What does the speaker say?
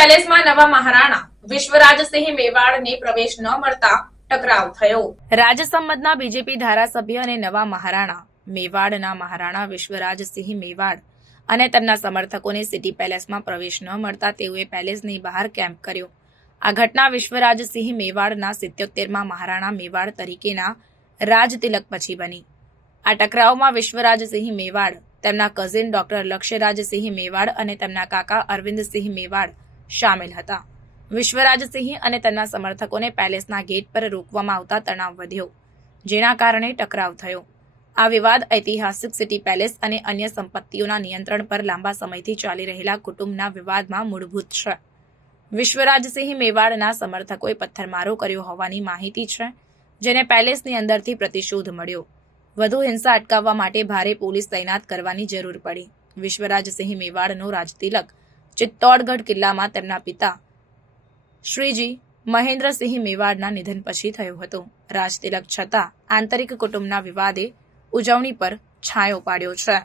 પેલેસમાં નવા મહારાણા વિશ્વરાજસિંહ મેવાડને પ્રવેશ ન મળતા ટકરાવ થયો। રાજસમંદના બીજેપી ધારાસભ્ય અને નવા મહારાણા મેવાડના મહારાણા વિશ્વરાજસિંહ મેવાડ અને તેમના સમર્થકોને સિટી પેલેસમાં પ્રવેશ ન મળતા તેઓએ પેલેસની બહાર કેમ્પ કર્યો। આ ઘટના વિશ્વરાજસિંહ મેવાડના 77મા મહારાણા મેવાડ તરીકેના રાજતિલક પછી બની। આ ટકરાવમાં વિશ્વરાજસિંહ મેવાડ, તેમના કઝિન ડોક્ટર લક્ષ્યરાજસિંહ મેવાડ અને તેમના કાકા અરવિંદસિંહ મેવાડ શામેલ હતા। વિશ્વરાજસિંહ અને તેમના સમર્થકોને પેલેસના ગેટ પર રોકવામાં આવતા તણાવ વધ્યો, જેના કારણે ટકરાવ થયો। આ વિવાદ ઐતિહાસિક સિટી પેલેસ અને અન્ય સંપત્તિઓના નિયંત્રણ પર લાંબા સમયથી ચાલી રહેલા કુટુંબના વિવાદમાં મૂળભૂત છે। વિશ્વરાજસિંહ મેવાડના સમર્થકોએ પથ્થરમારો કર્યો હોવાની માહિતી છે, જેને પેલેસની અંદરથી પ્રતિશોધ મળ્યો। વધુ હિંસા અટકાવવા માટે ભારે પોલીસ તૈનાત કરવાની જરૂર પડી। વિશ્વરાજસિંહ મેવાડનો રાજતિલક ચિત્તોડગઢ કિલ્લામાં તેમના પિતા શ્રીજી મહેન્દ્રસિંહ મેવાડના નિધન પછી થયો હતો। રાજતિલક છતાં આંતરિક કુટુંબના વિવાદે ઉજવણી પર છાંયો પાડ્યો છે।